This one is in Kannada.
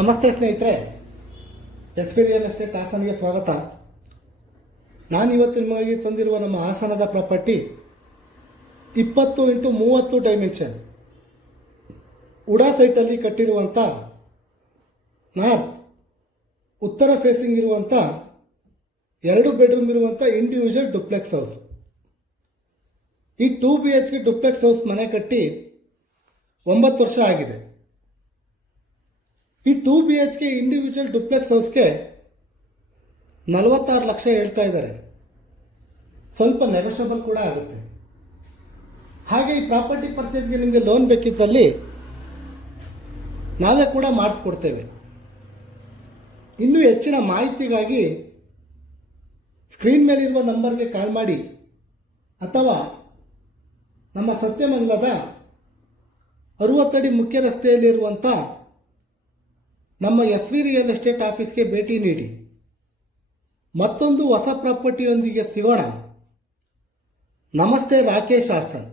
ನಮಸ್ತೆ ಸ್ನೇಹಿತರೆ, ಎಸ್ ಪಿ ರಿಯಲ್ ಎಸ್ಟೇಟ್ ಹಾಸನಿಗೆ ಸ್ವಾಗತ. ನಾನಿವತ್ತು ನಿಮಗಾಗಿ ತಂದಿರುವ ನಮ್ಮ ಹಾಸನದ property 20x30 dimension Uda ಸೈಟಲ್ಲಿ ಕಟ್ಟಿರುವಂಥ north ಉತ್ತರ ಫೇಸಿಂಗ್ ಇರುವಂಥ 2 ಬೆಡ್ರೂಮ್ ಇರುವಂಥ ಇಂಡಿವಿಜುವಲ್ ಡುಪ್ಲೆಕ್ಸ್ ಹೌಸ್. ಈ 2 BHK ಡುಪ್ಲೆಕ್ಸ್ ಹೌಸ್ ಮನೆ ಕಟ್ಟಿ 9 ವರ್ಷ ಆಗಿದೆ. ಈ 2 BHK ಇಂಡಿವಿಜುವಲ್ ಡುಪ್ಲೆಕ್ಸ್ ಹೌಸ್ಗೆ 46 ಲಕ್ಷ ಹೇಳ್ತಾ ಇದ್ದಾರೆ. ಸ್ವಲ್ಪ ನೆಗೋಷಿಯಬಲ್ ಕೂಡ ಆಗುತ್ತೆ. ಹಾಗೆ ಈ ಪ್ರಾಪರ್ಟಿ ಪರ್ಚೇಸ್ಗೆ ನಿಮಗೆ ಲೋನ್ ಬೇಕಿದ್ದಲ್ಲಿ ನಾವೇ ಕೂಡ ಮಾಡಿಸ್ಕೊಡ್ತೇವೆ. ಇನ್ನೂ ಹೆಚ್ಚಿನ ಮಾಹಿತಿಗಾಗಿ ಸ್ಕ್ರೀನ್ ಮೇಲಿರುವ ನಂಬರ್ಗೆ ಕಾಲ್ ಮಾಡಿ ಅಥವಾ ನಮ್ಮ ಸತ್ಯಮಂಗಲದ 60 ಅಡಿ ಮುಖ್ಯ ರಸ್ತೆಯಲ್ಲಿರುವಂಥ ನಮ್ಮ ಎಸ್ ವಿ ರಿಯಲ್ ಎಸ್ಟೇಟ್ ಆಫೀಸ್ಗೆ ಭೇಟಿ ನೀಡಿ. ಮತ್ತೊಂದು ಹೊಸ ಪ್ರಾಪರ್ಟಿಯೊಂದಿಗೆ ಸಿಗೋಣ. ನಮಸ್ತೆ, ರಾಕೇಶ್ ಹಾಸನ್.